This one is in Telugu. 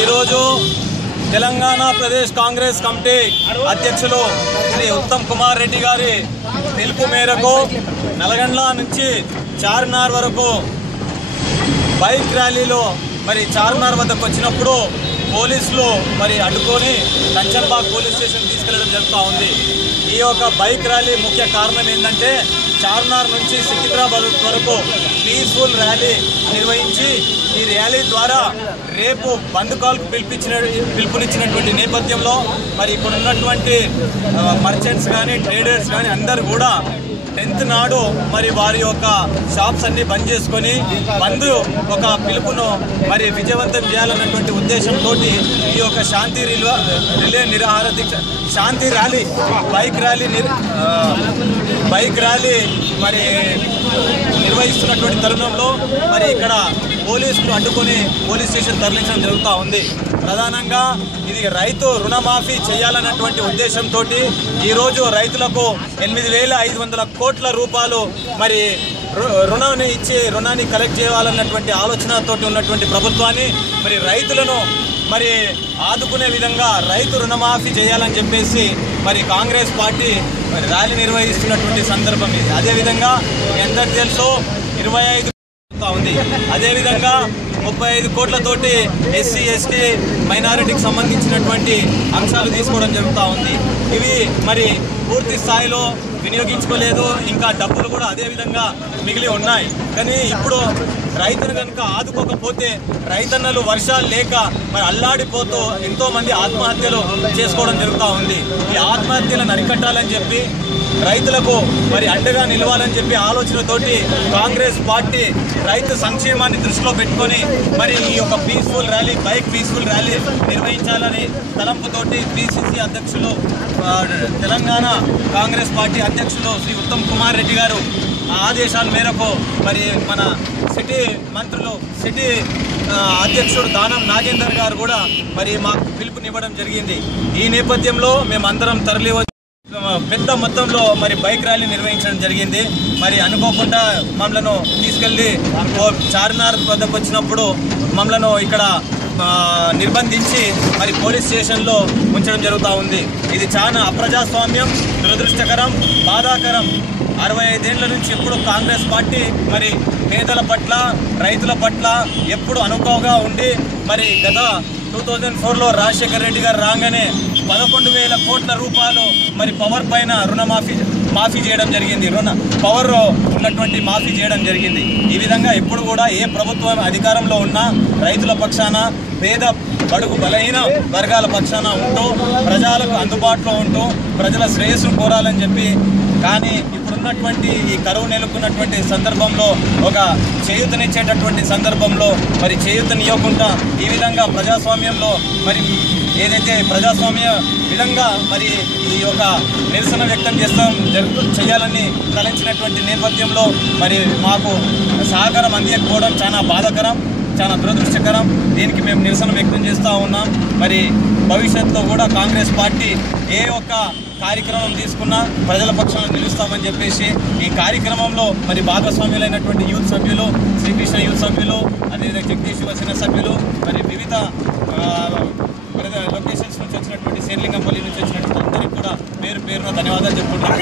ఈరోజు తెలంగాణ ప్రదేశ్ కాంగ్రెస్ కమిటీ అధ్యక్షులు శ్రీ ఉత్తమ్ కుమార్ రెడ్డి గారి పిలుపు మేరకు నల్గొండ నుంచి చార్మినార్ వరకు బైక్ ర్యాలీలో మరి చార్మినార్ వద్దకు వచ్చినప్పుడు పోలీసులు మరి అడ్డుకొని కంచన్బాగ్ పోలీస్ స్టేషన్ తీసుకెళ్లడం జరుగుతూ ఉంది. ఈ యొక్క బైక్ ర్యాలీ ముఖ్య కారణం ఏంటంటే చార్మినార్ నుంచి సికింద్రాబాద్ వరకు పీస్ఫుల్ ర్యాలీ నిర్వహించి ఈ ర్యాలీ ద్వారా రేపు బంద్ కాల్కు పిలుపునిచ్చినటువంటి నేపథ్యంలో మరి ఇక్కడ ఉన్నటువంటి మర్చెంట్స్ కానీ ట్రేడర్స్ కానీ అందరూ కూడా 10th నాడు మరి వారి యొక్క షాప్స్ అన్ని బంద్ చేసుకొని బంద్ ఒక పిలుపును మరి విజయవంతం చేయాలన్నటువంటి ఉద్దేశంతో ఈ యొక్క శాంతి రిలే నిరాహార దీక్ష శాంతి ర్యాలీ బైక్ ర్యాలీ మరి నిర్వహిస్తున్నటువంటి తరుణంలో మరి ఇక్కడ పోలీసులు అడ్డుకొని పోలీస్ స్టేషన్ తరలించడం జరుగుతూ ఉంది. ప్రధానంగా ఇది రైతు రుణమాఫీ చేయాలన్నటువంటి ఉద్దేశంతో ఈరోజు రైతులకు 8,500 కోట్ల రూపాయలు మరి రుణాన్ని ఇచ్చి రుణాన్ని కలెక్ట్ చేయాలన్నటువంటి ఆలోచనతో ఉన్నటువంటి ప్రభుత్వాన్ని మరి రైతులను మరి ఆదుకునే విధంగా రైతు రుణమాఫీ చేయాలని చెప్పేసి మరి కాంగ్రెస్ పార్టీ మరి ర్యాలీ నిర్వహిస్తున్నటువంటి సందర్భం ఇది. అదేవిధంగా మీ అందరికీ తెలుసు 25 ఉంది. అదేవిధంగా 35 కోట్లతోటి ఎస్సీ ఎస్టీ మైనారిటీకి సంబంధించినటువంటి అంశాలు తీసుకోవడం జరుగుతూ ఉంది. ఇవి మరి పూర్తి స్థాయిలో వినియోగించుకోలేదు, ఇంకా డబ్బులు కూడా అదేవిధంగా మిగిలి ఉన్నాయి. కానీ ఇప్పుడు రైతును కనుక ఆదుకోకపోతే రైతన్నలు వర్షాలు లేక మరి అల్లాడిపోతూ ఎంతోమంది ఆత్మహత్యలు చేసుకోవడం జరుగుతూ ఉంది. ఈ ఆత్మహత్యలను అరికట్టాలని చెప్పి రైతులకు మరి అండగా నిలవాలని చెప్పి ఆలోచనతోటి కాంగ్రెస్ పార్టీ రైతు సంక్షేమాన్ని దృష్టిలో పెట్టుకొని మరి ఈ యొక్క బైక్ పీస్ఫుల్ ర్యాలీ నిర్వహించాలని తలంపుతోటి పిసిసి అధ్యక్షులు తెలంగాణ కాంగ్రెస్ పార్టీ అధ్యక్షులు శ్రీ ఉత్తమ్ కుమార్ రెడ్డి గారు ఆదేశాల మేరకు మరి మన సిటీ అధ్యక్షుడు దానం నాగేందర్ గారు కూడా మరి మాకు పిలుపునివ్వడం జరిగింది. ఈ నేపథ్యంలో మేమందరం తరలి పెద్ద మొత్తంలో మరి బైక్ ర్యాలీ నిర్వహించడం జరిగింది. మరి అనుకోకుండా మమ్మలను తీసుకెళ్లి చార్మినార్ వద్దకు వచ్చినప్పుడు మమ్మలను ఇక్కడ నిర్బంధించి మరి పోలీస్ స్టేషన్లో ఉంచడం జరుగుతూ ఉంది. ఇది చాలా అప్రజాస్వామ్యం, దురదృష్టకరం, బాధాకరం. 65 ఏళ్ల నుంచి ఎప్పుడు కాంగ్రెస్ పార్టీ మరి పేదల పట్ల రైతుల పట్ల ఎప్పుడు అనుకోగా ఉండి మరి గత 2004లో రాజశేఖర్ రెడ్డి గారు రాగానే 11,000 కోట్ల రూపాయలు మరి పవర్ పైన మాఫీ చేయడం జరిగింది. పవర్ ఉన్నటువంటి మాఫీ చేయడం జరిగింది. ఈ విధంగా ఎప్పుడు కూడా ఏ ప్రభుత్వం అధికారంలో ఉన్నా రైతుల పక్షాన పేద బడుగు బలహీన వర్గాల పక్షాన ఉంటూ ప్రజలకు అందుబాటులో ఉంటూ ప్రజల శ్రేయస్సును కోరాలని చెప్పి, కానీ ఇప్పుడున్నటువంటి ఈ కరువు నెలకొన్నటువంటి సందర్భంలో ఒక చేయూతనిచ్చేటటువంటి సందర్భంలో మరి చేయూతనివ్వకుండా ఈ విధంగా ప్రజాస్వామ్యంలో మరి ఏదైతే ప్రజాస్వామ్య విధంగా మరి ఈ యొక్క నిరసన వ్యక్తం చేయాలని తలంచినటువంటి నేపథ్యంలో మరి మాకు సహకారం అందించకపోవడం చాలా బాధాకరం, చాలా దురదృష్టకరం. దీనికి మేము నిరసన వ్యక్తం చేస్తూ ఉన్నాం. మరి భవిష్యత్తులో కూడా కాంగ్రెస్ పార్టీ ఏ ఒక్క కార్యక్రమం తీసుకున్నా ప్రజల పక్షాన నిలుస్తామని చెప్పేసి ఈ కార్యక్రమంలో మరి భాగస్వామ్యులైనటువంటి యూత్ సభ్యులు, శ్రీకృష్ణ యూత్ సభ్యులు, అదేవిధంగా జగదీష్ శివసేన సభ్యులు, మరి వివిధ లొకేషన్స్ నుంచి వచ్చినటువంటి శేర్లింగంపల్లి నుంచి వచ్చినటువంటి అందరికీ కూడా పేరున ధన్యవాదాలు చెప్పుకుంటున్నాం.